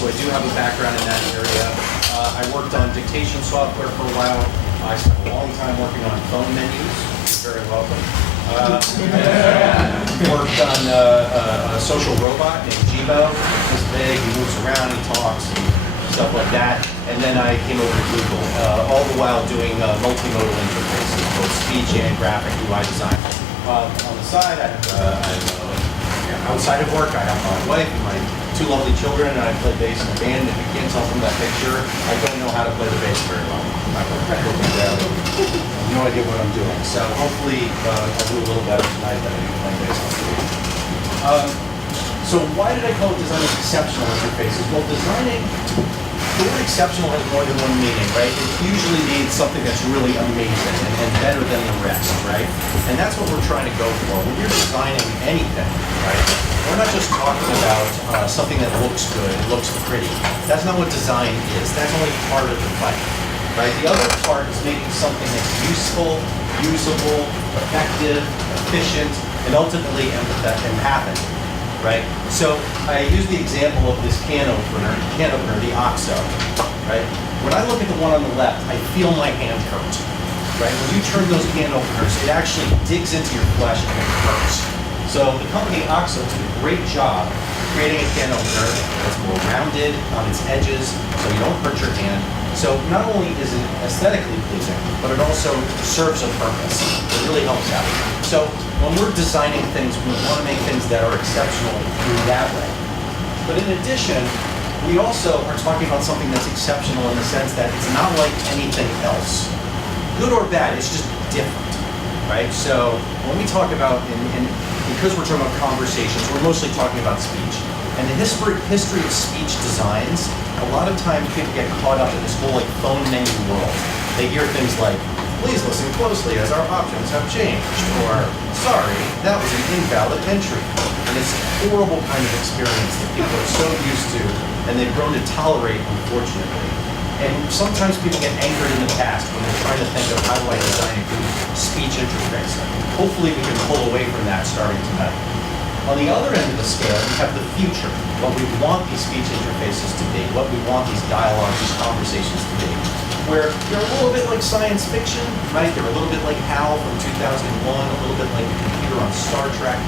so I do have a background in that area. I worked on dictation software for a while. I spent a long time working on phone menus. You're very welcome. Worked on a social robot named Jibo. He's big, he moves around, he talks, stuff like that. And then I came over to Google, all the while doing multimodal interfaces, both speech and graphic UI design. On the side, outside of work, I have my wife and my two lovely children, and I play bass in a band. If you can't tell from that picture, I don't know how to play the bass very well. I have no idea what I'm doing. So hopefully I'll do a little better tonight than I do playing bass on stage. So why did I call it designing exceptional interfaces? Well, designing, the word exceptional has more than one meaning, right? It usually means something that's really amazing and better than the rest, right? And that's what we're trying to go for. When you're designing anything, right, we're not just talking about something that looks good, it looks pretty. That's not what design is. That's only part of the fight, right? The other part is making something that's useful, usable, effective, efficient, and ultimately empathic. Right? So I use the example of this can opener, the OXO, right? When I look at the one on the left, I feel my hand hurt, right? When you turn those can openers, it actually digs into your flesh and it hurts. So the company OXO did a great job creating a can opener that's more rounded on its edges so you don't hurt your hand. So not only is it aesthetically pleasing, but it also serves a purpose. It really helps out. So when we're designing things, we want to make things that are exceptional through that way. But in addition, we also are talking about something that's exceptional in the sense that it's not like anything else. Good or bad, it's just different, right? So when we talk about, and because we're talking about conversations, we're mostly talking about speech. And the history of speech designs, a lot of times people get caught up in this whole like phone menu world. They hear things like, please listen closely as our options have changed, or sorry, that was an invalid entry. And it's a horrible kind of experience that people are so used to and they've grown to tolerate, unfortunately. And sometimes people get anchored in the past when they're trying to think of how do I design a good speech interface. Hopefully we can pull away from that starting tonight. On the other end of the scale, we have the future, what we want these speech interfaces to be, what we want these dialogues, these conversations to be, where they're a little bit like science fiction, right? They're a little bit like HAL from 2001, a little bit like the computer on Star Trek,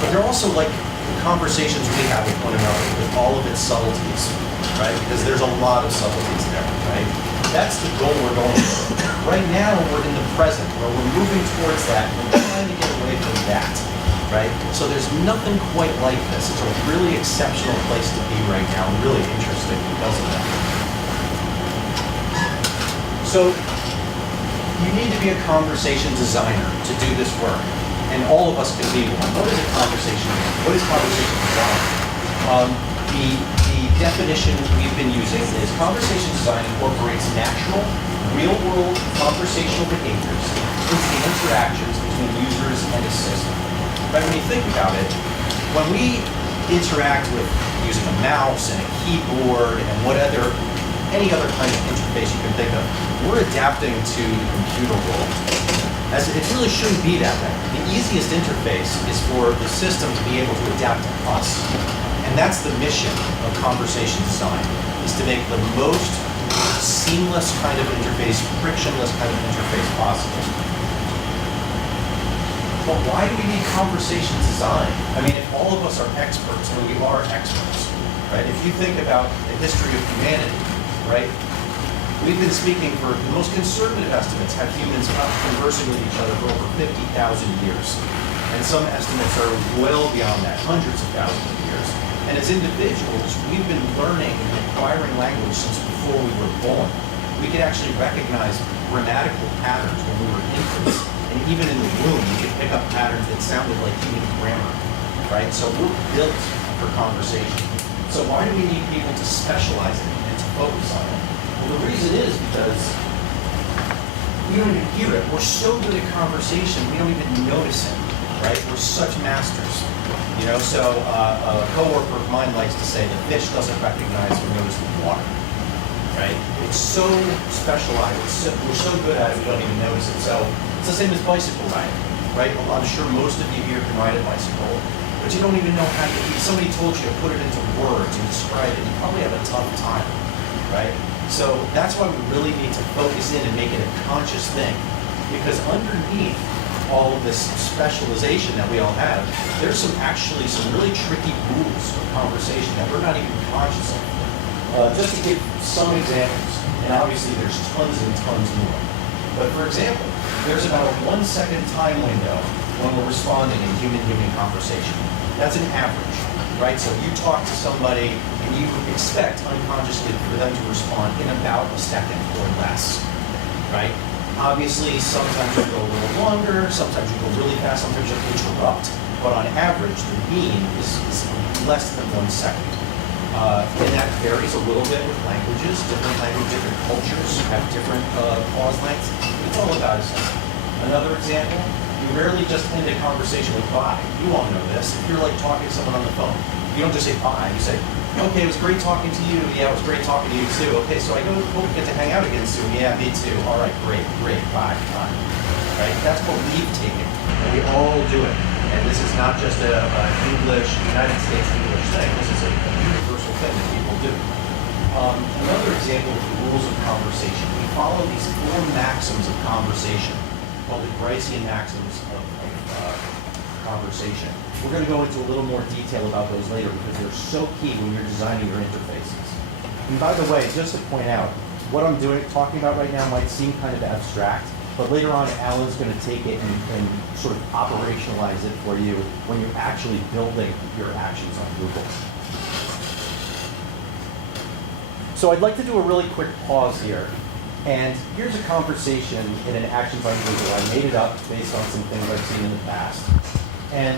but they're also like the conversations we have with one another with all of its subtleties, right? Because there's a lot of subtleties there, right? That's the goal we're going for. Right now, we're in the present, where we're moving towards that, and we're trying to get away from that. Right? So there's nothing quite like this. It's a really exceptional place to be right now, and really interesting because of that. So you need to be a conversation designer to do this work, and all of us can be one. What is a conversation? What is conversation design? The definition we've been using is conversation design incorporates natural, real-world conversational behaviors into the interactions between users and a system. But when you think about it, when we interact with using a mouse and a keyboard and any other kind of interface you can think of, we're adapting to the computer world. As it really shouldn't be that way. The easiest interface is for the system to be able to adapt to us. And that's the mission of conversation design, is to make the most seamless kind of interface, frictionless kind of interface possible. But why do we need conversation design? I mean, if all of us are experts, and we are experts, right? If you think about the history of humanity, right? We've been speaking for, the most conservative estimates have humans conversing with each other for over 50,000 years. And some estimates are well beyond that, hundreds of thousands of years. And as individuals, we've been learning and acquiring language since before we were born. We could actually recognize grammatical patterns when we were infants. And even in the womb, you can pick up patterns that sounded like human grammar, right? So we're built for conversation. So why do we need people to specialize in it and to focus on it? Well, the reason is because we don't even hear it. We're so good at conversation, we don't even notice it, right? We're such masters. You know, so a coworker of mine likes to say the fish doesn't recognize or notice the water, right? It's so specialized. We're so good at it, we don't even notice it. So it's the same as bicycle riding, right? Well, I'm sure most of you here can ride a bicycle. but you don't even know how to, if somebody told you to put it into words and describe it, you probably have a tough time, right? So that's why we really need to focus in and make it a conscious thing, because underneath all of this specialization that we all have, there's actually some really tricky rules of conversation that we're not even conscious of. Just to give some examples, and obviously there's tons and tons more. But for example, there's about a 1 second time window when we're responding in human-human conversation. That's an average, right? So you talk to somebody and you expect unconsciously for them to respond in about a second or less, right? Obviously, sometimes you go a little longer, sometimes you go really fast, sometimes you interrupt. But on average, the mean is less than 1 second. And that varies a little bit with languages. Different languages, different cultures have different pause lengths. It's all about a second. Another example, you rarely just end a conversation with bye. You all know this. If you're like talking to someone on the phone, you don't just say bye. You say, okay, it was great talking to you. Yeah, it was great talking to you too. Okay, so I hope we get to hang out again soon. Yeah, me too. All right, great, bye, bye. Right? That's called leave taking. And we all do it. And this is not just a English, United States English thing. This is a universal thing that people do. Another example of the rules of conversation. We follow these 4 maxims of conversation, called the Gricean maxims of conversation. We're going to go into a little more detail about those later because they're so key when you're designing your interfaces. And by the way, just to point out, what I'm talking about right now might seem kind of abstract, but later on, Alan's going to take it and sort of operationalize it for you when you're actually building your actions on Google. So I'd like to do a really quick pause here. And here's a conversation in an actions on Google. I made it up based on some things I've seen in the past. And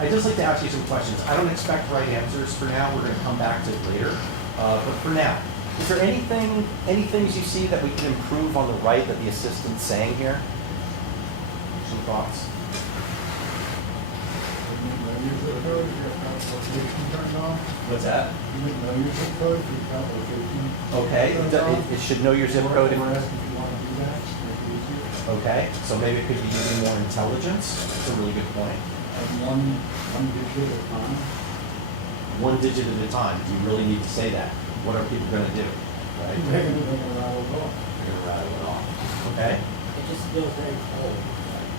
I'd just like to ask you some questions. I don't expect right answers for now. We're going to come back to it later. But for now, is there any things you see that we can improve on the right that the assistant's saying here? Some thoughts? What's that? Okay, it should know your zip code. Okay, so maybe it could be using more intelligence. That's a really good point. One digit at a time. 1 digit at a time. Do you really need to say that? What are people going to do? Right? They're going to rattle it off. They're going to rattle it off. Okay? It just feels very cold. Like,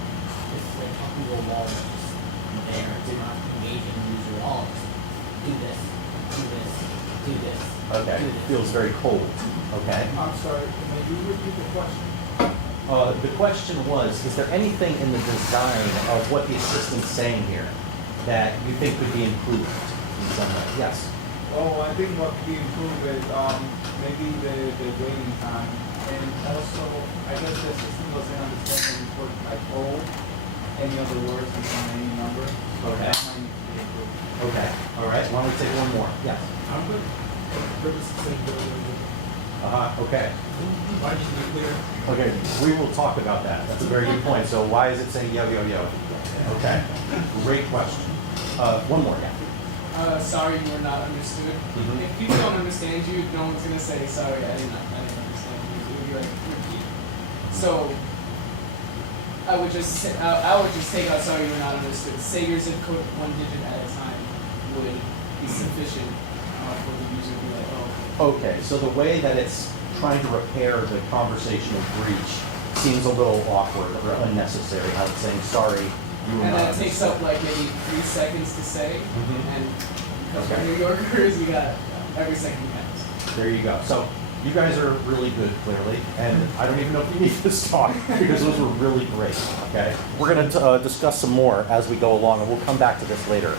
it's like talking to a wall that's just there. It's not engaging the user at all. Just do this, do this, do this. Okay. Do It this. feels very cold. Okay? I'm sorry, can you repeat the question? The question was, is there anything in the design of what the assistant's saying here that you think could be improved in some way? Yes? Oh, I think what we improve is maybe the waiting time. And also, I guess the system doesn't understand when you put like O, any other words in any number. Okay. That might need to be improved. Okay. All right. Why don't we take one more? Yes. I'm good. Okay. Why did you clear? Okay. We will talk about that. That's a very good point. So why is it saying yo, yo, yo? Okay. Great question. One more. Yeah. Sorry you were not understood. Mhm. If people don't understand you, no one's gonna say sorry I didn't understand you. It would be like repeat. So I would just take out sorry you were not understood. Say your zip code 1 digit at a time would be sufficient for the user to be like, oh. Okay. So the way that it's trying to repair the conversational breach seems a little awkward or unnecessary. How it's saying sorry. You were And not that takes understood. up like maybe 3 seconds to say. Mhm. And because Okay. we're New Yorkers, we got every second counts. There you go. So you guys are really good, clearly, and I don't even know if you need this talk because those were really great. Okay, we're going to discuss some more as we go along, and we'll come back to this later.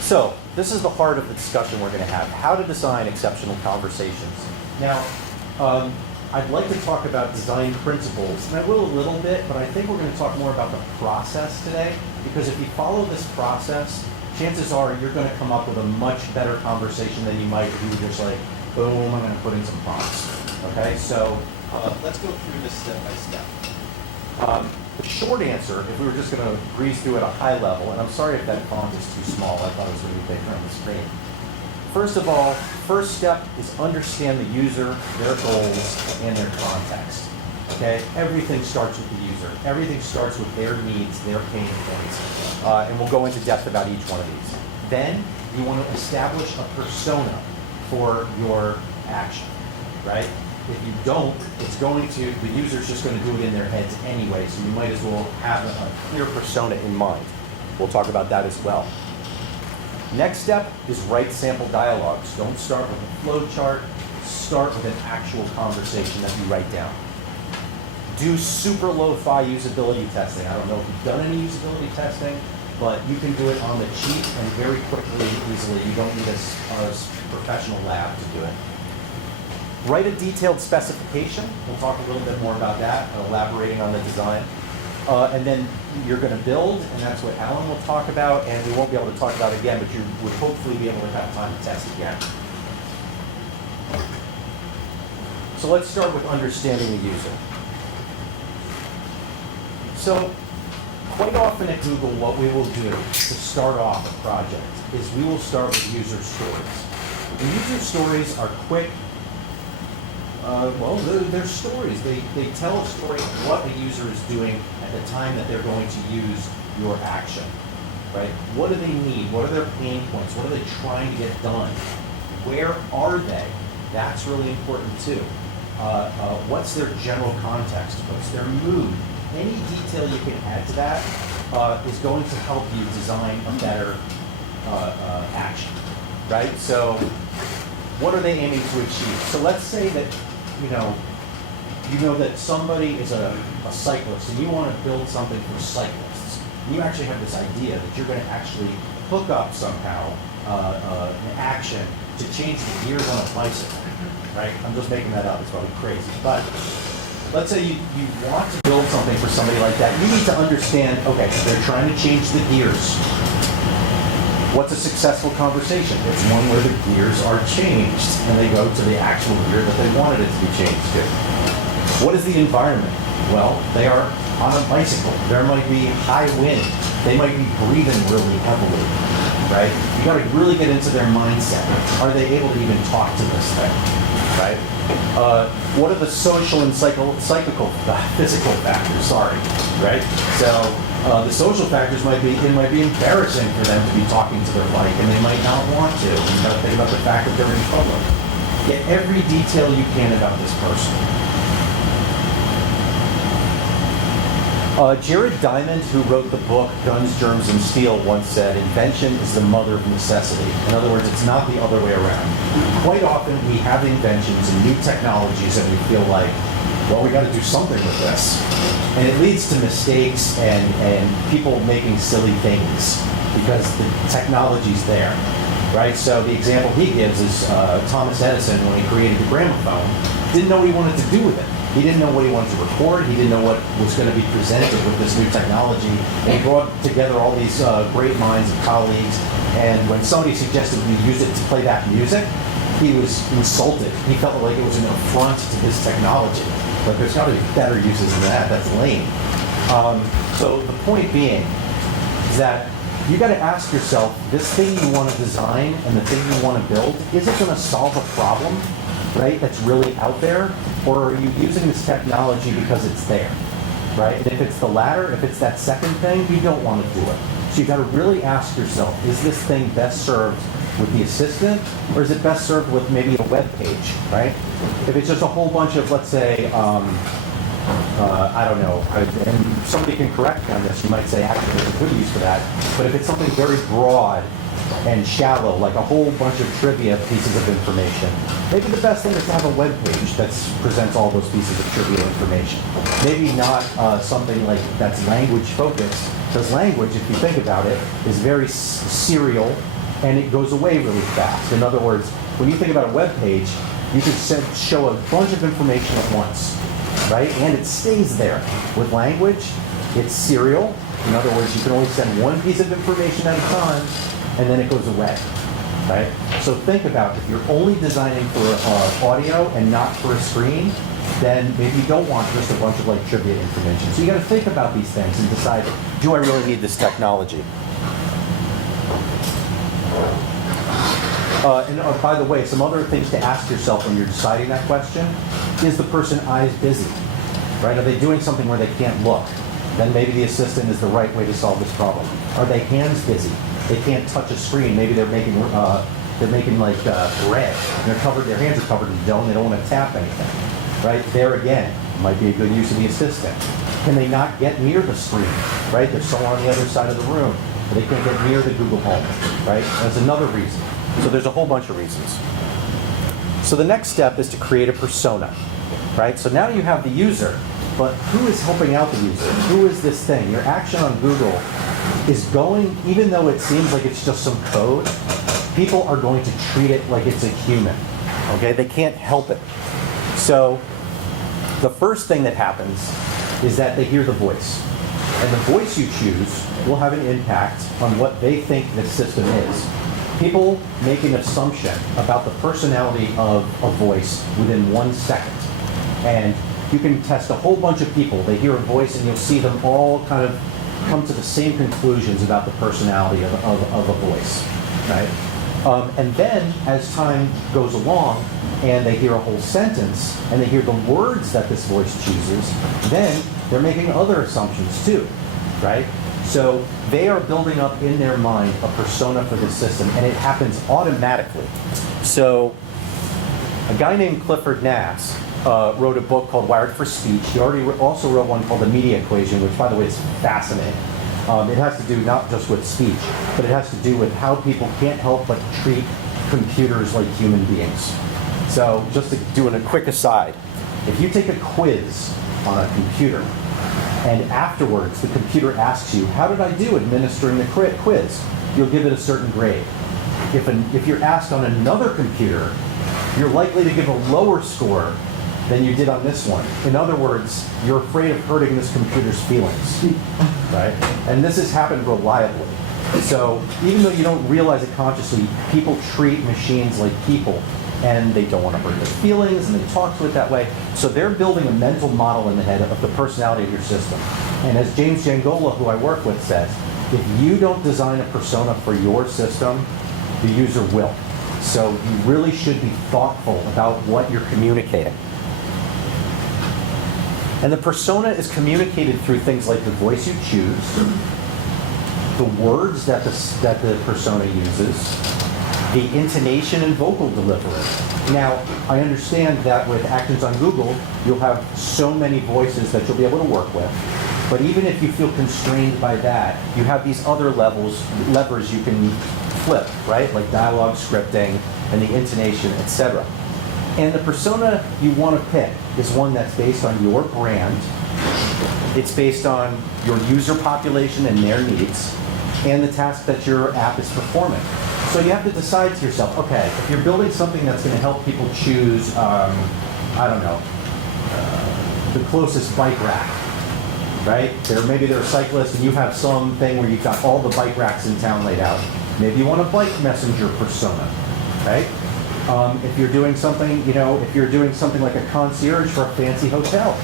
So this is the heart of the discussion we're going to have: how to design exceptional conversations. Now, I'd like to talk about design principles, and I will a little bit, but I think we're going to talk more about the process today, because if you follow this process, chances are you're going to come up with a much better conversation than you might if you were just like, boom, I'm going to put in some prompts. Okay, so let's go through this step by step. The short answer, if we were just going to breeze through at a high level, and I'm sorry if that font is too small, I thought it was going to be bigger on the screen. First of all, first step is understand the user, their goals, and their context. Okay, everything starts with the user. Everything starts with their needs, their pain points. And we'll go into depth about each one of these. Then you want to establish a persona for your action, right? If you don't, the user's just going to do it in their heads anyway, so you might as well have a clear persona in mind. We'll talk about that as well. Next step is write sample dialogues. Don't start with a flow chart. Start with an actual conversation that you write down. Do super lo-fi usability testing. I don't know if you've done any usability testing, but you can do it on the cheap and very quickly and easily. You don't need a professional lab to do it. Write a detailed specification. We'll talk a little bit more about that, elaborating on the design. And then you're going to build, and that's what Alan will talk about, and we won't be able to talk about it again, but you would hopefully be able to have time to test again. So let's start with understanding the user. So quite often at Google, what we will do to start off a project is we will start with user stories. And user stories are quick. They're stories. They tell a story of what a user is doing at the time that they're going to use your action, right? What do they need? What are their pain points? What are they trying to get done? Where are they? That's really important too. What's their general context? What's their mood? Any detail you can add to that is going to help you design a better action, right? So what are they aiming to achieve? So let's say that you know that somebody is a cyclist and you want to build something for cyclists. And you actually have this idea that you're going to actually hook up somehow an action to change the gears on a bicycle, right? I'm just making that up, it's probably crazy. But let's say you want to build something for somebody like that. You need to understand, okay, they're trying to change the gears. What's a successful conversation? It's one where the gears are changed and they go to the actual gear that they wanted it to be changed to. What is the environment? Well, they are on a bicycle. There might be high wind. They might be breathing really heavily, right? You got to really get into their mindset. Are they able to even talk to this thing, right? What are the social and physical factors? Right? So the social factors might be embarrassing for them to be talking to their bike, and they might not want to. You got to think about the fact that they're in public. Get every detail you can about this person. Jared Diamond, who wrote the book Guns, Germs, and Steel, once said, "Invention is the mother of necessity." In other words, it's not the other way around. Quite often we have inventions and new technologies and we feel like, well, we got to do something with this. And it leads to mistakes and people making silly things because the technology's there, right? So the example he gives is Thomas Edison, when he created the gramophone, didn't know what he wanted to do with it. He didn't know what he wanted to record. He didn't know what was going to be presented with this new technology. And he brought together all these great minds of colleagues. And when somebody suggested we use it to play that music, he was insulted. He felt like it was an affront to this technology. But there's got to be better uses than that. That's lame. So the point being is that you got to ask yourself, this thing you want to design and the thing you want to build, is it going to solve a problem, right, that's really out there? Or are you using this technology because it's there, right? And if it's the latter, if it's that second thing, you don't want to do it. So you got to really ask yourself, is this thing best served with the assistant, or is it best served with maybe a web page, right? If it's just a whole bunch of, let's say, I don't know, and somebody can correct me on this, you might say actually there's a good use for that, but if it's something very broad and shallow, like a whole bunch of trivia pieces of information, maybe the best thing is to have a web page that presents all those pieces of trivia information. Maybe not something like that's language focused, because language, if you think about it, is very serial and it goes away really fast. In other words, when you think about a web page, you can show a bunch of information at once, right? And it stays there. With language, it's serial. In other words, you can only send one piece of information at a time, and then it goes away, right? So think about, if you're only designing for audio and not for a screen, then maybe you don't want just a bunch of like trivia information. So you got to think about these things and decide, do I really need this technology? And by the way, some other things to ask yourself when you're deciding that question, is the person eyes busy? right? Are they doing something where they can't look? Then maybe the assistant is the right way to solve this problem. Are they hands busy? They can't touch a screen. Maybe they're making like bread. And their hands are covered in dough, and they don't want to tap anything, right? There again, might be a good use of the assistant. Can they not get near the screen, right? They're somewhere on the other side of the room. Or they can't get near the Google Home, right? That's another reason. So there's a whole bunch of reasons. So the next step is to create a persona, right? So now you have the user, but who is helping out the user? Who is this thing? Your action on Google is going, even though it seems like it's just some code, people are going to treat it like it's a human, okay? They can't help it. So the first thing that happens is that they hear the voice. And the voice you choose will have an impact on what they think the system is. People make an assumption about the personality of a voice within 1 second. And you can test a whole bunch of people. They hear a voice and you'll see them all kind of come to the same conclusions about the personality of a voice, right? And then as time goes along and they hear a whole sentence and they hear the words that this voice chooses, then they're making other assumptions too, right? So they are building up in their mind a persona for the system, and it happens automatically. So a guy named Clifford Nass wrote a book called Wired for Speech. He also wrote one called The Media Equation, which, by the way, is fascinating. It has to do not just with speech, but it has to do with how people can't help but treat computers like human beings. So just to do a quick aside, if you take a quiz on a computer, and afterwards the computer asks you, how did I do administering the quiz? You'll give it a certain grade. If you're asked on another computer, you're likely to give a lower score than you did on this one. In other words, you're afraid of hurting this computer's feelings, right? And this has happened reliably. So even though you don't realize it consciously, people treat machines like people, and they don't want to hurt their feelings, and they talk to it that way. So they're building a mental model in the head of the personality of your system. And as James Jangola, who I work with, says, if you don't design a persona for your system, the user will. So you really should be thoughtful about what you're communicating. And the persona is communicated through things like the voice you choose, the words that the persona uses, the intonation and vocal delivery. Now, I understand that with Actions on Google, you'll have so many voices that you'll be able to work with. But even if you feel constrained by that, you have these other levers you can flip, right? Like dialogue scripting and the intonation, etc. And the persona you want to pick is one that's based on your brand. It's based on your user population and their needs, and the task that your app is performing. So you have to decide to yourself, okay, if you're building something that's going to help people choose, the closest bike rack, right? Maybe they're a cyclist and you have something where you've got all the bike racks in town laid out. Maybe you want a bike messenger persona, right? If you're doing something, if you're doing something like a concierge for a fancy hotel,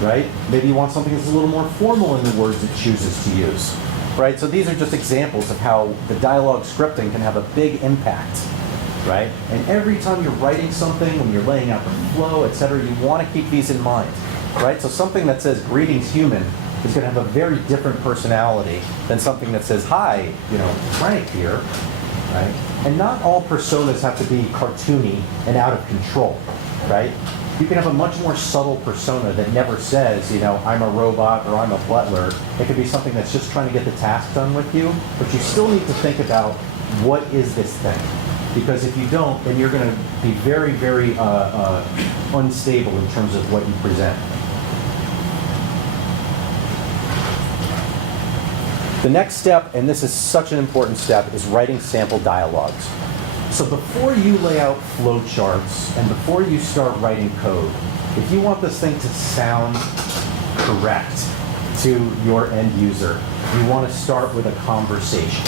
right? Maybe you want something that's a little more formal in the words it chooses to use. Right? So these are just examples of how the dialogue scripting can have a big impact, right? And every time you're writing something, when you're laying out the flow, et cetera, you want to keep these in mind, right? So something that says, greetings human, is going to have a very different personality than something that says, hi, Frank here, right? And not all personas have to be cartoony and out of control, right? You can have a much more subtle persona that never says, I'm a robot or I'm a butler. It could be something that's just trying to get the task done with you, but you still need to think about what is this thing? Because if you don't, then you're going to be very, very unstable in terms of what you present. The next step, and this is such an important step, is writing sample dialogues. So before you lay out flow charts and before you start writing code, if you want this thing to sound correct to your end user, you want to start with a conversation.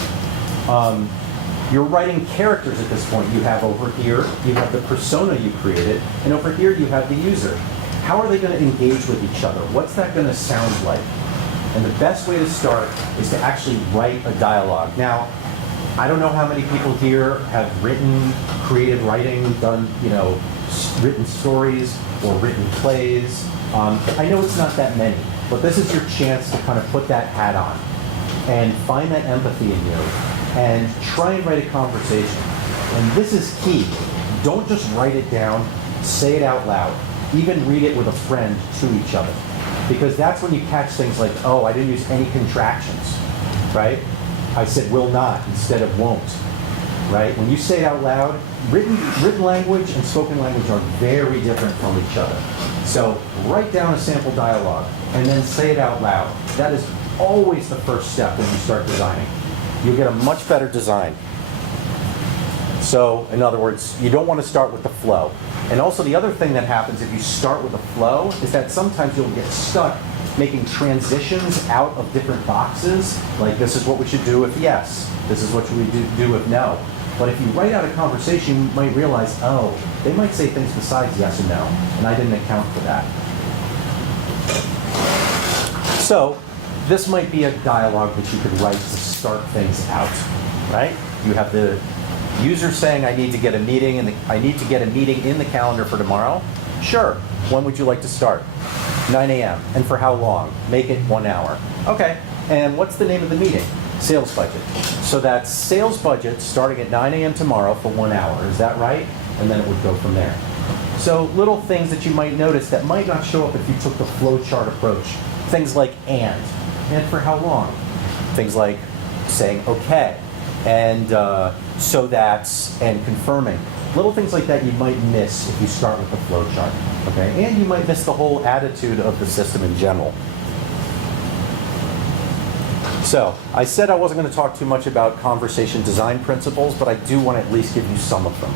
You're writing characters at this point. You have over here, you have the persona you created, and over here you have the user. How are they going to engage with each other? What's that going to sound like? And the best way to start is to actually write a dialogue. Now, I don't know how many people here have written, creative writing, done, written stories or written plays. I know it's not that many, but this is your chance to kind of put that hat on and find that empathy in you and try and write a conversation. And this is key. Don't just write it down, say it out loud. Even read it with a friend to each other. Because that's when you catch things like, oh, I didn't use any contractions, right? I said will not instead of won't, right? When you say it out loud, written language and spoken language are very different from each other. So write down a sample dialogue and then say it out loud. That is always the first step when you start designing. You'll get a much better design. So, in other words, you don't want to start with the flow. And also the other thing that happens if you start with a flow is that sometimes you'll get stuck making transitions out of different boxes, like this is what we should do if yes, this is what we do if no. But if you write out a conversation, you might realize, oh, they might say things besides yes and no, and I didn't account for that. So, this might be a dialogue that you could write to start things out, right? You have the user saying, I need to get a meeting in the calendar for tomorrow. Sure. When would you like to start? 9 a.m. And for how long? Make it 1 hour. Okay. And what's the name of the meeting? Sales budget. So that's sales budget starting at 9 a.m. tomorrow for 1 hour. Is that right? And then it would go from there. So little things that you might notice that might not show up if you took the flowchart approach. Things like and for how long? Things like saying okay. And so that's, and confirming. Little things like that you might miss if you start with the flow chart, okay? And you might miss the whole attitude of the system in general. So, I said I wasn't going to talk too much about conversation design principles, but I do want to at least give you some of them.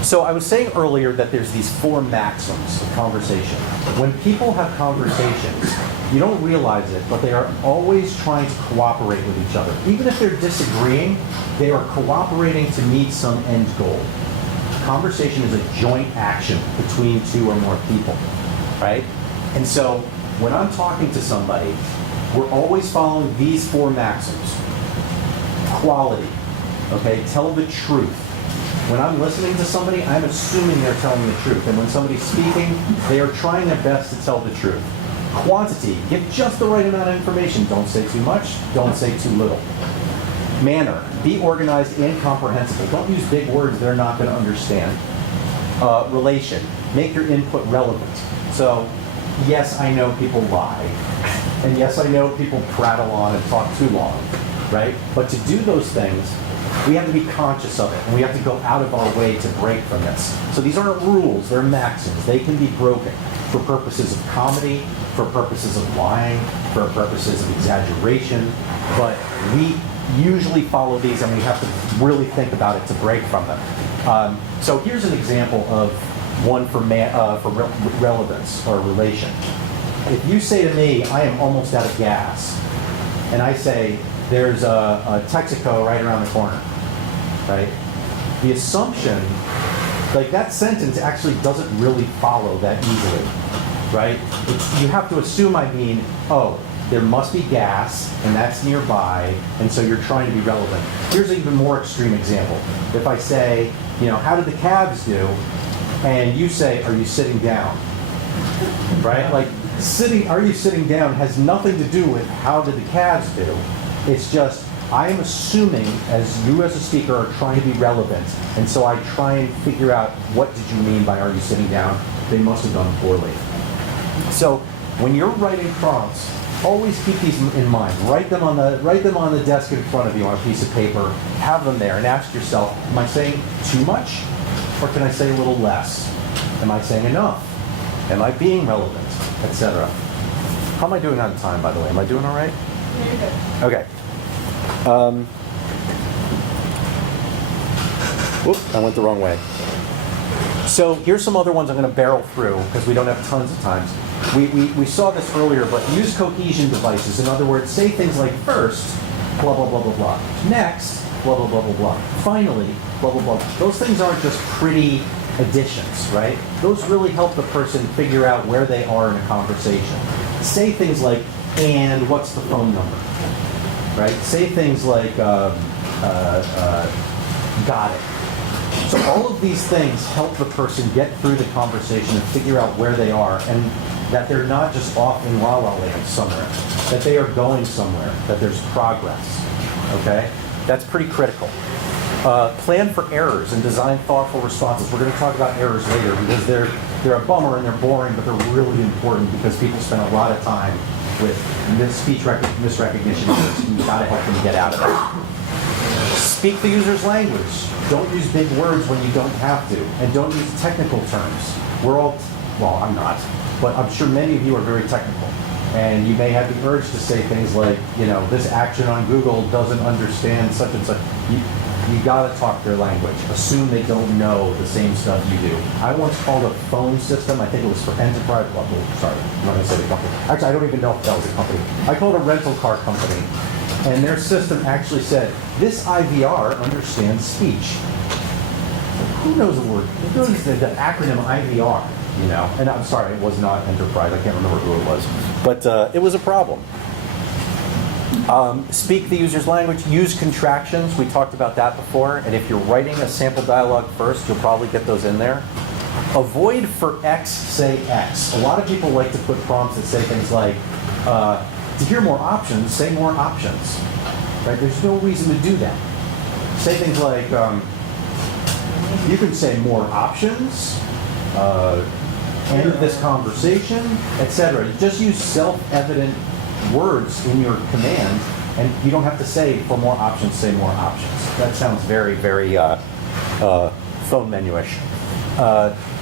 So I was saying earlier that there's these 4 maxims of conversation. When people have conversations, you don't realize it, but they are always trying to cooperate with each other. Even if they're disagreeing, they are cooperating to meet some end goal. Conversation is a joint action between 2 or more people, right? And so when I'm talking to somebody, we're always following these 4 maxims. Quality, okay? Tell the truth. When I'm listening to somebody, I'm assuming they're telling the truth. And when somebody's speaking, they are trying their best to tell the truth. Quantity, give just the right amount of information. Don't say too much, don't say too little. Manner, be organized and comprehensible. Don't use big words they're not going to understand. Relation, make your input relevant. So, yes, I know people lie. And yes, I know people prattle on and talk too long, right? But to do those things, we have to be conscious of it, and we have to go out of our way to break from this. So these aren't rules, they're maxims. They can be broken for purposes of comedy, for purposes of lying, for purposes of exaggeration, but we usually follow these and we have to really think about it to break from them. So here's an example of one for relevance or relation. If you say to me, I am almost out of gas, and I say, there's a Texaco right around the corner, right? The assumption, like that sentence actually doesn't really follow that easily, right? You have to assume I mean, oh, there must be gas, and that's nearby, and so you're trying to be relevant. Here's an even more extreme example. If I say, how did the cabs do? And you say, are you sitting down? Right? Like, are you sitting down has nothing to do with how did the cabs do. It's just, I am assuming, as you as a speaker are trying to be relevant, and so I try and figure out what did you mean by are you sitting down? They must have done poorly. So when you're writing prompts, always keep these in mind. Write them on the desk in front of you on a piece of paper. Have them there and ask yourself, am I saying too much? Or can I say a little less? Am I saying enough? Am I being relevant? Etc. How am I doing on time, by the way? Am I doing all right? Okay. Whoop, I went the wrong way. So here's some other ones I'm going to barrel through because we don't have tons of time. We saw this earlier, but use cohesion devices. In other words, say things like first, blah, blah, blah, blah, blah. Next, blah, blah, blah, blah, blah. Finally, blah, blah, blah. Those things aren't just pretty additions, right? Those really help the person figure out where they are in a conversation. Say things like, and what's the phone number? Right? Say things like, got it. So all of these things help the person get through the conversation and figure out where they are, and that they're not just off in la la land somewhere, that they are going somewhere, that there's progress, okay? That's pretty critical. Plan for errors and design thoughtful responses. We're going to talk about errors later because they're a bummer and they're boring, but they're really important because people spend a lot of time with misrecognition errors. You've got to help them get out of it. Speak the user's language. Don't use big words when you don't have to, and don't use technical terms. We're all, well, I'm not, but I'm sure many of you are very technical. And you may have the urge to say things like, you know, this action on Google doesn't understand such and such. You gotta talk their language. Assume they don't know the same stuff you do. I once called a phone system, I think it was for enterprise, well, sorry, I'm not gonna say the company. Actually, I don't even know if that was a company. I called a rental car company, and their system actually said, this IVR understands speech. Who knows the word? Who knows the acronym IVR? You know, and I'm sorry, it was not enterprise. I can't remember who it was, but it was a problem. Speak the user's language. Use contractions. We talked about that before. And if you're writing a sample dialogue first, you'll probably get those in there. Avoid for X, say X. A lot of people like to put prompts that say things like, to hear more options, say more options. Right? There's no reason to do that. Say things like, you can say more options. End this conversation, etc. Just use self-evident words in your command, and you don't have to say for more options, say more options. That sounds very, very phone menu-ish.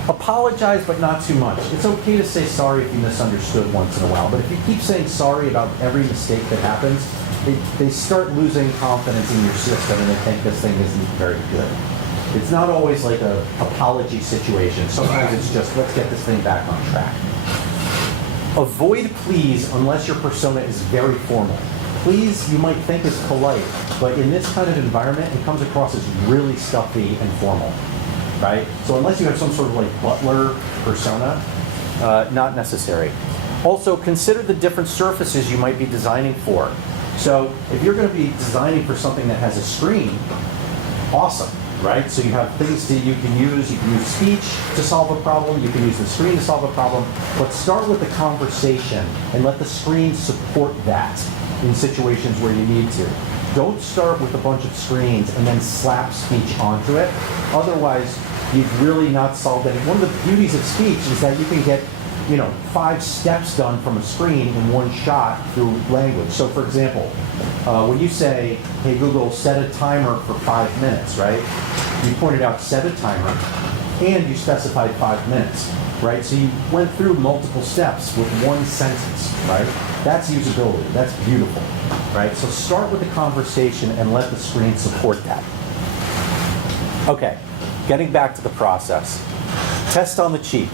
Apologize, but not too much. It's okay to say sorry if you misunderstood once in a while, but if you keep saying sorry about every mistake that happens, they start losing confidence in your system, and they think this thing isn't very good. It's not always like an apology situation. Sometimes it's just, let's get this thing back on track. Avoid please unless your persona is very formal. Please, you might think is polite, but in this kind of environment, it comes across as really stuffy and formal, right? So unless you have some sort of like butler persona, not necessary. Also, consider the different surfaces you might be designing for. So if you're going to be designing for something that has a screen, awesome. Right? So you have things that you can use speech to solve a problem, you can use the screen to solve a problem, but start with the conversation and let the screen support that in situations where you need to. Don't start with a bunch of screens and then slap speech onto it. Otherwise, you've really not solved anything. One of the beauties of speech is that you can get 5 steps done from a screen in one shot through language. So for example, when you say, hey Google, set a timer for 5 minutes, right? You pointed out set a timer, and you specified 5 minutes, right? So you went through multiple steps with one sentence, right? That's usability, that's beautiful, right? So start with the conversation and let the screen support that. Okay, getting back to the process. Test on the cheap.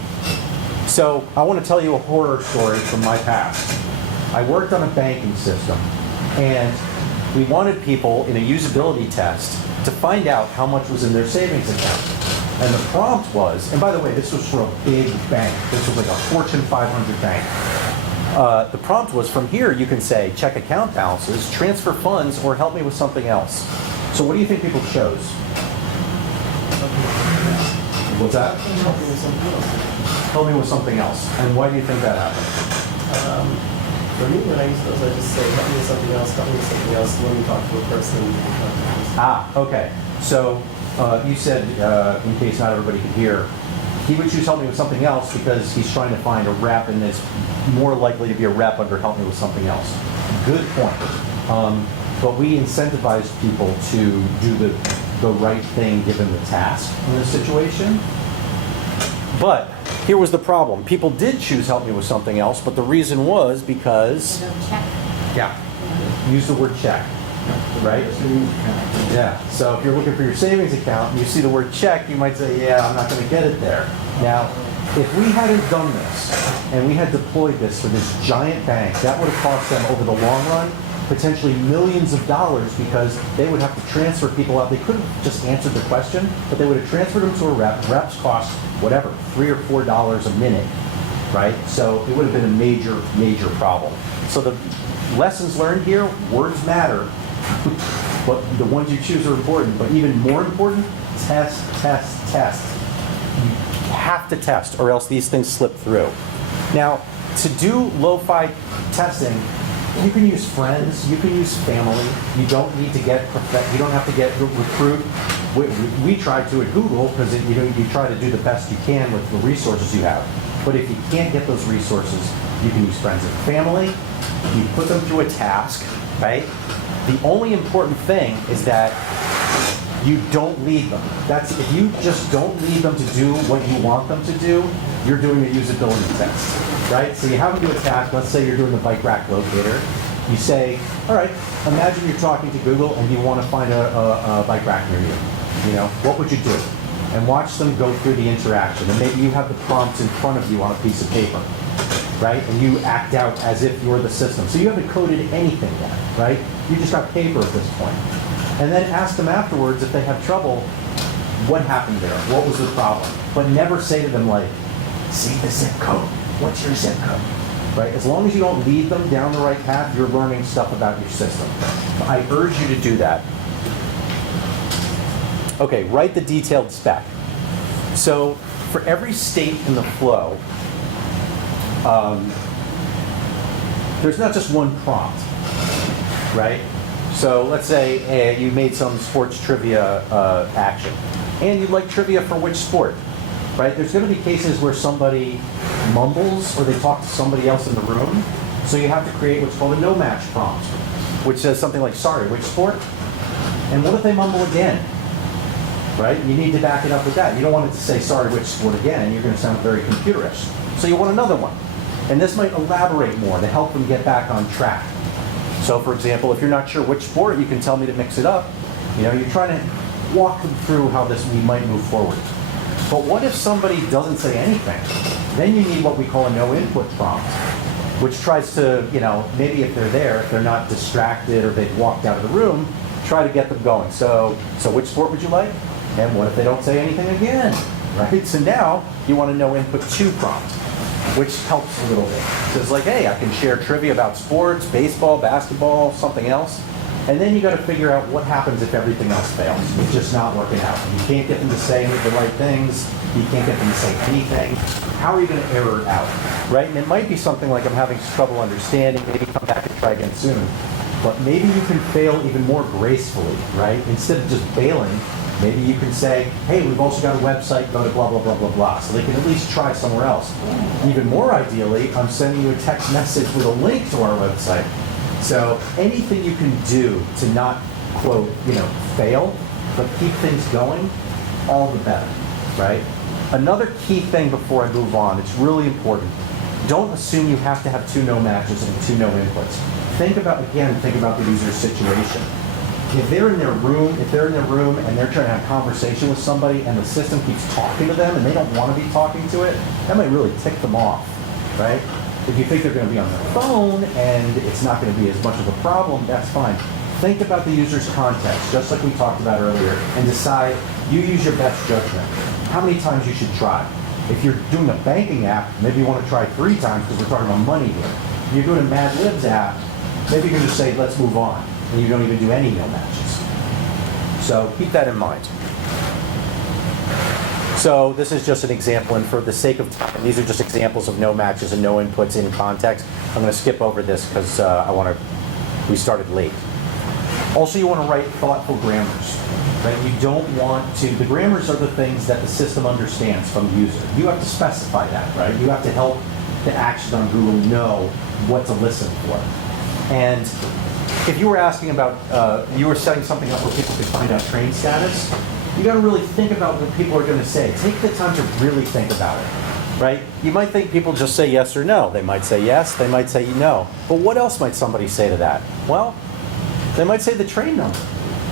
So I want to tell you a horror story from my past. I worked on a banking system, and we wanted people in a usability test to find out how much was in their savings account. And the prompt was, and by the way, this was for a big bank. This was like a Fortune 500 bank. The prompt was, from here you can say, check account balances, transfer funds, or help me with something else. So what do you think people chose? What's that? Help me with something else. And why do you think that happened? For me, when I use those, I just say, help me with something else, help me with something else, when we talk to a person. Okay. So you said, in case not everybody could hear, he would choose help me with something else because he's trying to find a rep, and it's more likely to be a rep under help me with something else. Good point. But we incentivized people to do the right thing given the task in this situation. But here was the problem. People did choose help me with something else, but the reason was because... Check. Yeah. Use the word check. Right? Yeah. So if you're looking for your savings account and you see the word check, you might say, yeah, I'm not going to get it there. Now, if we hadn't done this and we had deployed this for this giant bank, that would have cost them over the long run potentially millions of dollars because they would have to transfer people out. They couldn't have just answered the question, but they would have transferred them to a rep. Reps cost whatever, $3 or $4 a minute, right? So it would have been a major, major problem. So the lessons learned here, words matter. But the ones you choose are important, but even more important, test, test, test. You have to test, or else these things slip through. Now, to do lo-fi testing, you can use friends, you can use family. You don't need to get you don't have to get recruit. We try to at Google because you try to do the best you can with the resources you have. But if you can't get those resources, you can use friends and family. You put them through a task, right? The only important thing is that you don't lead them. If you just don't lead them to do what you want them to do, you're doing a usability test, right? So you have them do a task. Let's say you're doing the bike rack locator. You say, all right, imagine you're talking to Google and you want to find a bike rack near you. You know, what would you do? And watch them go through the interaction. And maybe you have the prompts in front of you on a piece of paper, right? And you act out as if you're the system. So you haven't coded anything yet, right? You just got paper at this point. And then ask them afterwards if they have trouble, what happened there? What was the problem? But never say to them like, see the zip code. What's your zip code? Right? As long as you don't lead them down the right path, you're learning stuff about your system. I urge you to do that. Okay, write the detailed spec. So for every state in the flow, there's not just one prompt, right? So let's say you made some sports trivia action, and you'd like trivia for which sport, right? There's going to be cases where somebody mumbles or they talk to somebody else in the room, so you have to create what's called a no-match prompt, which says something like, sorry, which sport? And what if they mumble again, right? You need to back it up with that. You don't want it to say, sorry, which sport again. You're going to sound very computerish. So you want another one. And this might elaborate more to help them get back on track. So for example, if you're not sure which sport, you can tell me to mix it up. You know, you're trying to walk them through how we might move forward. But what if somebody doesn't say anything? Then you need what we call a no input prompt, which tries to, you know, maybe if they're there, if they're not distracted or they've walked out of the room, try to get them going. So which sport would you like? And what if they don't say anything again, right? So now you want a no input to prompt, which helps a little bit. So it's like, hey, I can share trivia about sports, baseball, basketball, something else. And then you got to figure out what happens if everything else fails. It's just not working out. You can't get them to say the right things. You can't get them to say anything. How are you going to error it out, right? And it might be something like I'm having trouble understanding. Maybe come back and try again soon. But maybe you can fail even more gracefully, right? Instead of just bailing, maybe you can say, hey, we've also got a website, go to blah, blah, blah, blah, blah. So they can at least try somewhere else. Even more ideally, I'm sending you a text message with a link to our website. So anything you can do to not, quote, you know, fail, but keep things going, all the better, right? Another key thing before I move on, it's really important. Don't assume you have to have 2 no matches and 2 no inputs. Think about the user's situation. If they're in their room and they're trying to have a conversation with somebody and the system keeps talking to them and they don't want to be talking to it, that might really tick them off, right? If you think they're going to be on their phone and it's not going to be as much of a problem, that's fine. Think about the user's context, just like we talked about earlier, and decide, you use your best judgment. How many times you should try. If you're doing a banking app, maybe you want to try 3 times because we're talking about money here. If you're doing a Mad Libs app, maybe you can just say, let's move on. And you don't even do any no matches. So keep that in mind. So this is just an example, and for the sake of time, these are just examples of no matches and no inputs in context. I'm going to skip over this because we started late. Also, you want to write thoughtful grammars. Right? You don't want to, the grammars are the things that the system understands from the user. You have to specify that, right? You have to help the action on Google know what to listen for. And if you were asking about, you were setting something up where people could find out train status, you got to really think about what people are going to say. Take the time to really think about it, right? You might think people just say yes or no. They might say yes, they might say no. But what else might somebody say to that? Well, they might say the train number,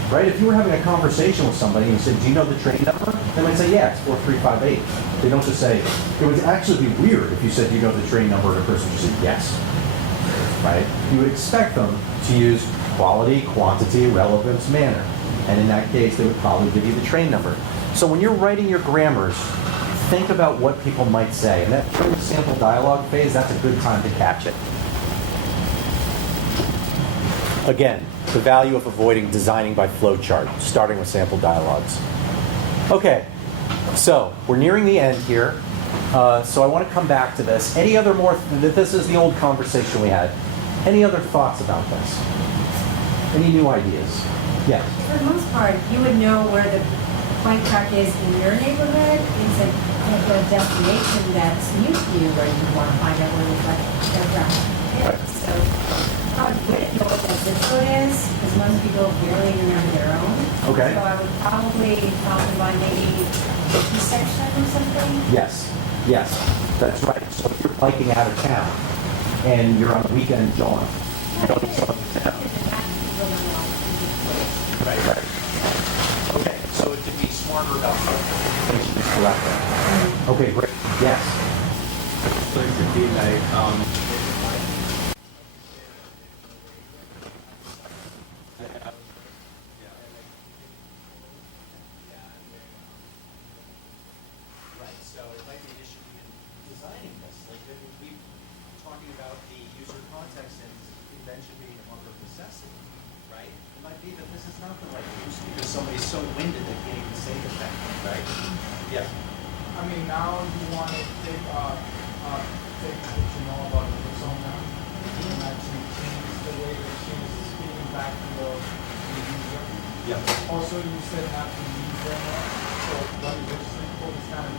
right? If you were having a conversation with somebody and you said, do you know the train number? They might say, yeah, it's 4358. They don't just say, it would actually be weird if you said, do you know the train number, and a person just said yes, right? You would expect them to use quality, quantity, relevance, manner. And in that case, they would probably give you the train number. So when you're writing your grammars, think about what people might say. And that during the sample dialogue phase, that's a good time to catch it. Again, the value of avoiding designing by flowchart, starting with sample dialogues. Okay, so we're nearing the end here. So I want to come back to this. Any other this is the old conversation we had. Any other thoughts about this? Any new ideas? Yes. For the most part, you would know where the bike track is in your neighborhood. It's a destination that's new to you where you want to find out where the bike track is. So probably wouldn't know what that zip code is because most people barely remember their own. Okay. So I would probably find maybe a T section or something. Yes, yes, that's right. So if you're biking out of town and you're on a weekend jaunt, you don't need someone to town. Right, right. Okay, so to be smarter about information is correct. Okay, great. Yes. So it could be like, Right, so it might be an issue even designing this. Like, we talking about the user context and invention being a mother of necessity, right? It might be that this is not the right use because somebody's so winded they can't even say the thing, right? Yeah. I mean, now you want to take what you know about the persona and actually change the way that she is speaking back to the user. Yeah. Also, you said not to lead them, so what is this is kind of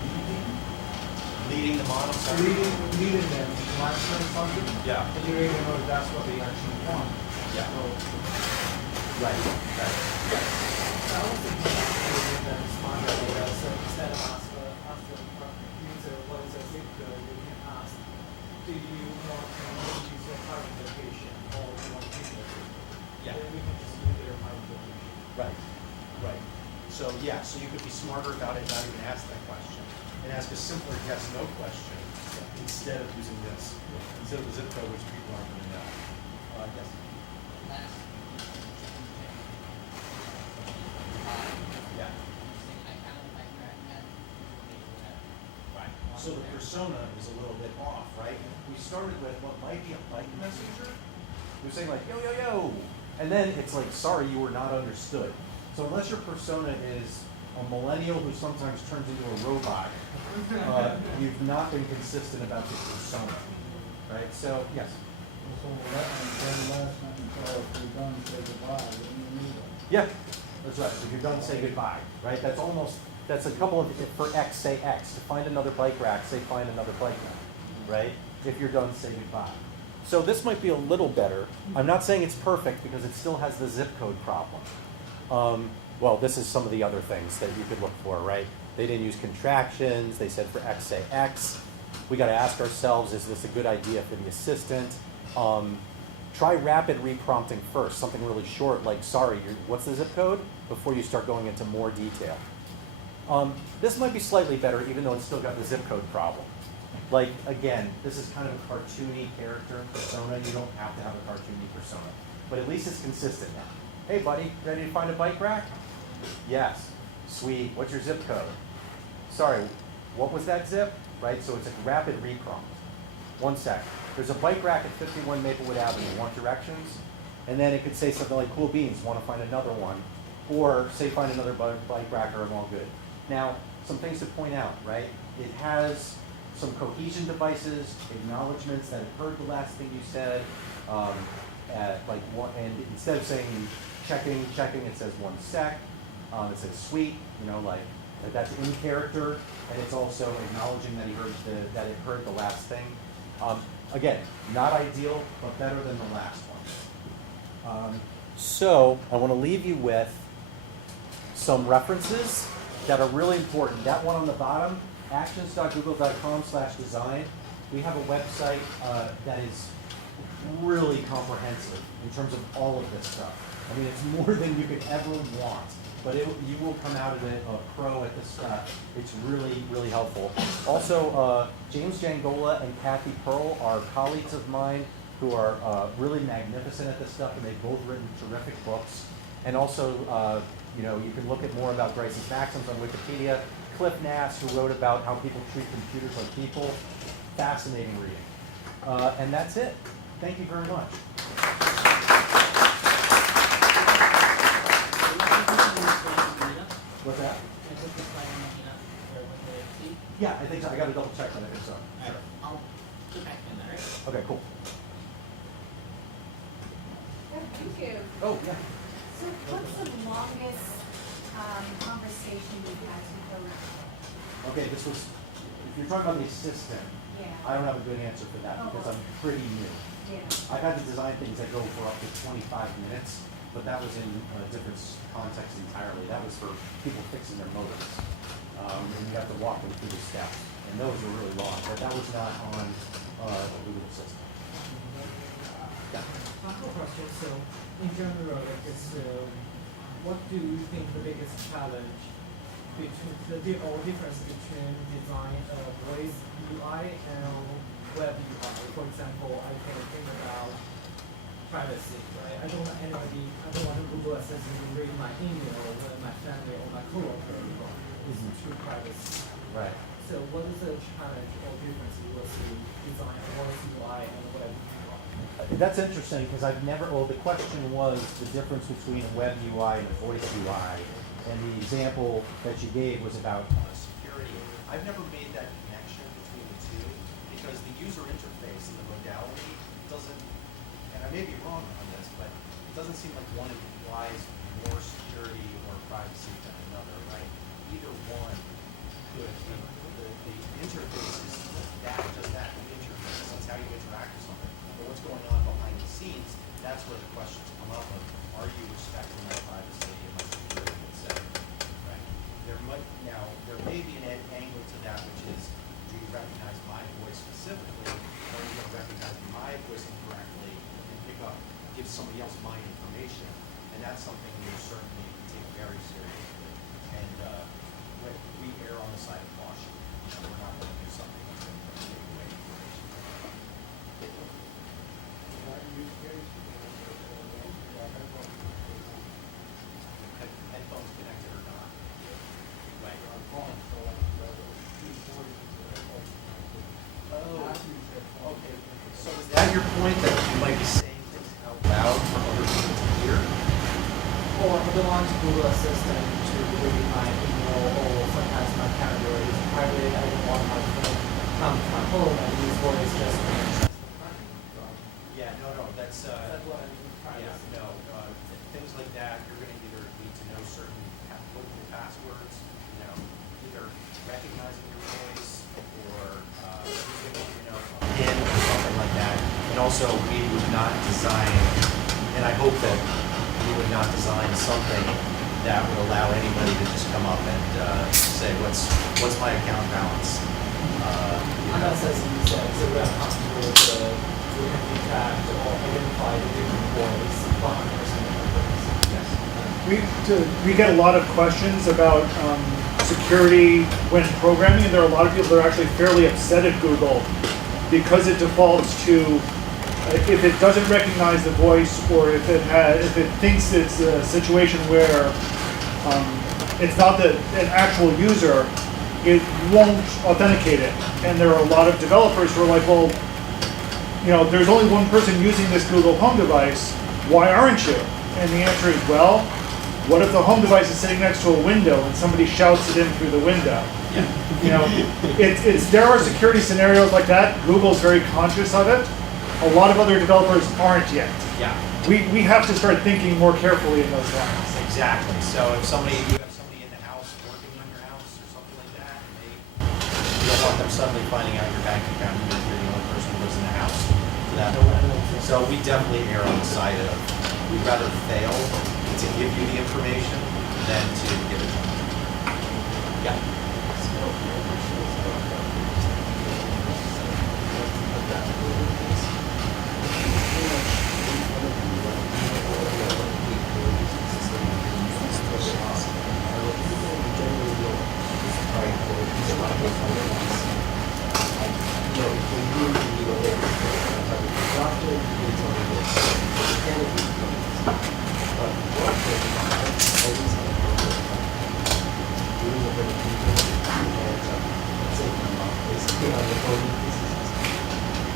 Leading the model. leading them to answer something. Yeah. And you already know if that's what they actually want. Yeah. So, Right. Right. Yes. I was thinking that it's smarter because instead of ask the user what is a zip code, you can ask, do you want to use your current location or do you want to use it? Yeah. Then we can just use their current location. Right, right. So yeah, so you could be smarter about it, not even ask that question, and ask a simpler yes/no question instead of using this, instead of the zip code, which people aren't going to know. Yes. Last. Yeah. I found my crack at Right. So the persona is a little bit off, right? We started with what might be a bike messenger. We were saying like yo yo yo, and then it's like sorry you were not understood. So unless your persona is a millennial who sometimes turns into a robot, you've not been consistent about your persona, right? So yes. So the last time you call, if you're done, say goodbye, then you need it. Yeah, that's right. If you're done, say goodbye, right? That's a couple of, for X, say X. To find another bike rack, say find another bike rack, right? If you're done, say goodbye. So this might be a little better. I'm not saying it's perfect because it still has the zip code problem. Well, this is some of the other things that you could look for, right? They didn't use contractions. They said for X, say X. We got to ask ourselves, is this a good idea for the assistant? Try rapid reprompting first, something really short like, sorry, what's the zip code? Before you start going into more detail. This might be slightly better, even though it's still got the zip code problem. Like, again, this is kind of a cartoony character persona. You don't have to have a cartoony persona. But at least it's consistent now. Hey, buddy, ready to find a bike rack? Yes. Sweet. What's your zip code? Sorry, what was that zip? Right, so it's a rapid reprompt. 1 sec. There's a bike rack at 51 Maplewood Avenue. Want directions? And then it could say something like, cool beans, want to find another one. Or say find another bike rack or I'm all good. Now, some things to point out, right? It has some cohesion devices, acknowledgments that it heard the last thing you said. And instead of saying checking, it says 1 sec. It says sweet, like that's in character, and it's also acknowledging that that it heard the last thing. Again, not ideal, but better than the last one. So I want to leave you with some references that are really important. That one on the bottom, actions.google.com/design. We have a website that is really comprehensive in terms of all of this stuff. I mean, it's more than you could ever want, but you will come out of it a pro at this stuff. It's really, really helpful. Also, James Jangola and Kathy Pearl are colleagues of mine who are really magnificent at this stuff, and they've both written terrific books. And also, you can look at more about Grayson's Maxims on Wikipedia. Cliff Nass, who wrote about how people treat computers like people. Fascinating reading. And that's it. Thank you very much. Yeah, I think so. I gotta double check that, I think so. Alright, I'll get back in there. Okay, cool. Thank you. Oh, yeah. So what's the longest conversation you've had with code? Okay, this was, if you're talking about the assistant, Yeah. I don't have a good answer for that because I'm pretty new. Yeah. I've had to design things that go for up to 25 minutes, but that was in a different context entirely. That was for people fixing their motors. And you have to walk them through the steps. And those were really long, but that was not on a Google system. Yeah. I have a question. So, in general, like it's, what do you think the biggest challenge between or difference between design of voice UI and web UI? For example, I can think about privacy, right? I don't want anybody, I don't want a Google Assistant to read my email when my family or my coworker is too privacy. Right. So, what is the challenge or difference you will see design of voice UI and web UI? That's interesting because I've never, well, the question was the difference between a web UI and a voice UI. And the example that you gave was about Security. I've never made that connection between the two because the user interface and the modality doesn't, and I may be wrong on this, but it doesn't seem like one implies more security or privacy than another, right? Either one could. The interface is just that, the interface. That's how you interact with something. But what's going on behind the scenes, that's where the questions come up of, are you respecting my privacy and my security, et cetera, right? There may be an angle to that, which is, do you recognize my voice specifically, or are you going to recognize my voice incorrectly and give somebody else my information? And that's something we certainly take very seriously. And we err on the side of caution. We're not going to do something that's going to take away information. Headphones connected or not. Right. Oh, okay. So is that your point, that you might be saying things out loud for other people to hear? Or I don't want Google Assistant to read my email or sometimes my calendar is private. I don't want my phone come to my home and use voice just to access the money. Yeah, no, that's, That's what I mean. yeah, no, things like that, you're gonna either need to know certain local passwords, either recognizing your voice or, using, a PIN or something like that. And also, we would not design, and I hope that we would not design something that would allow anybody to just come up and, say, what's my account balance? Unless, as you said, so we are comfortable with we can detect or identify the different voice 100% of the voice. We get a lot of questions about security when programming, and there are a lot of people that are actually fairly upset at Google because it defaults to if it doesn't recognize the voice, or if it thinks it's a situation where it's not an actual user, it won't authenticate it. And there are a lot of developers who are like, well, there's only one person using this Google Home device. Why aren't you? And the answer is, well, what if the home device is sitting next to a window and somebody shouts it in through the window? There are security scenarios like that. Google's very conscious of it. A lot of other developers aren't yet. Yeah. We have to start thinking more carefully in those lines. Exactly. So if you have somebody in the house working on your house or something like that, you don't want them suddenly finding out your bank account even if you're the only person who lives in the house. To that point. So we definitely err on the side of, we'd rather fail to give you the information than to give it to them. Yeah.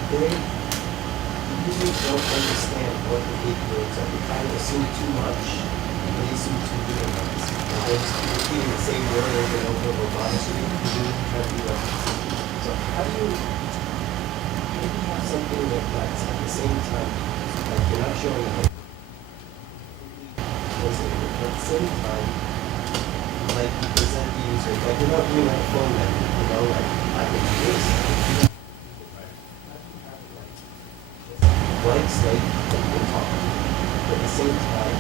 They usually don't understand what the APIs are. They kind of assume too much, and they assume too little. they'll just keep repeating the same word over and over robotically. Try to do that. So how do you maybe have something that's at the same time, like you're not showing a completely, but at the same time, like you present the user, like you're not doing like a phone menu, you know, like I can do this, I can do that. How do you have it like just blank slate that you can talk to, but at the same time,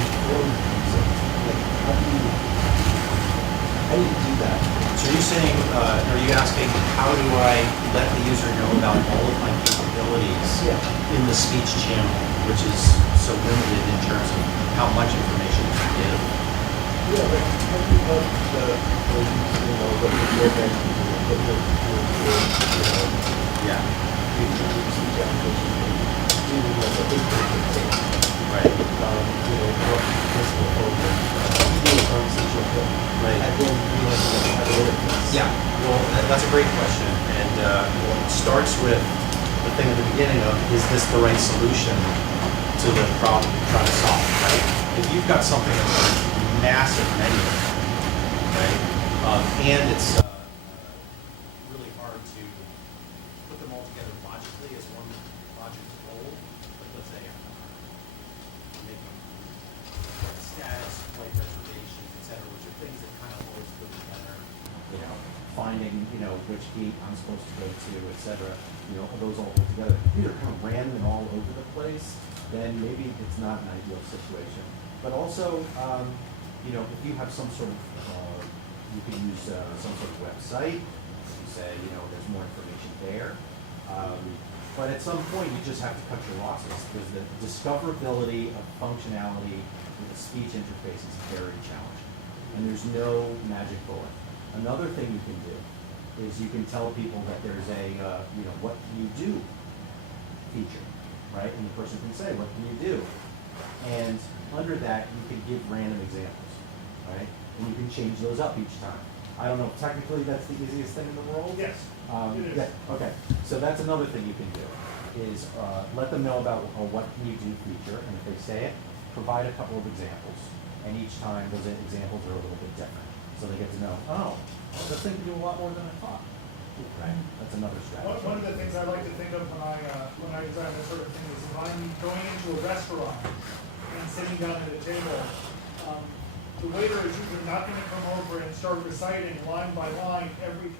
inform the user? Like how do you do that? So are you saying, are you asking, how do I let the user know about all of my capabilities in the speech channel, which is so limited in terms of how much information to give? Yeah, but how do you help the you know, what you're meant to do, what you're you know, Yeah. you speech application can do like a big thing. Right. You know, what personal phone, even a conversational phone. Right. And then realizing that how to interface. Yeah, well, that's a great question, and well, it starts with the thing at the beginning of, is this the right solution to the problem you're trying to solve, right? If you've got something that's a massive menu, right, and it's really hard to put them all together logically as one logical whole, like let's say making status, flight reservations, etc., which are things that kind of always go together. You know, finding, you know, which gate I'm supposed to go to, et cetera, you know, those all go together. If they're kind of random and all over the place, then maybe it's not an ideal situation. But also, you know, if you have some sort of, you can use some sort of website, you say, you know, there's more information there. But at some point, you just have to cut your losses, because the discoverability of functionality with a speech interface is very challenging. And there's no magic bullet. Another thing you can do is you can tell people that there's a, you know, what can you do feature, right? And the person can say, what can you do? And under that, you can give random examples, right? And you can change those up each time. I don't know, technically that's the easiest thing in the world? Yes, it is. Yeah, okay. So that's another thing you can do, is let them know about a what can you do feature, and if they say it, provide a couple of examples. And each time, those examples are a little bit different. So they get to know, oh, this thing can do a lot more than I thought. Right? That's another strategy. One of the things I like to think of when I design this sort of thing is if I'm going into a restaurant and sitting down at a table, the waiter is usually not going to come over and start reciting line by line everything.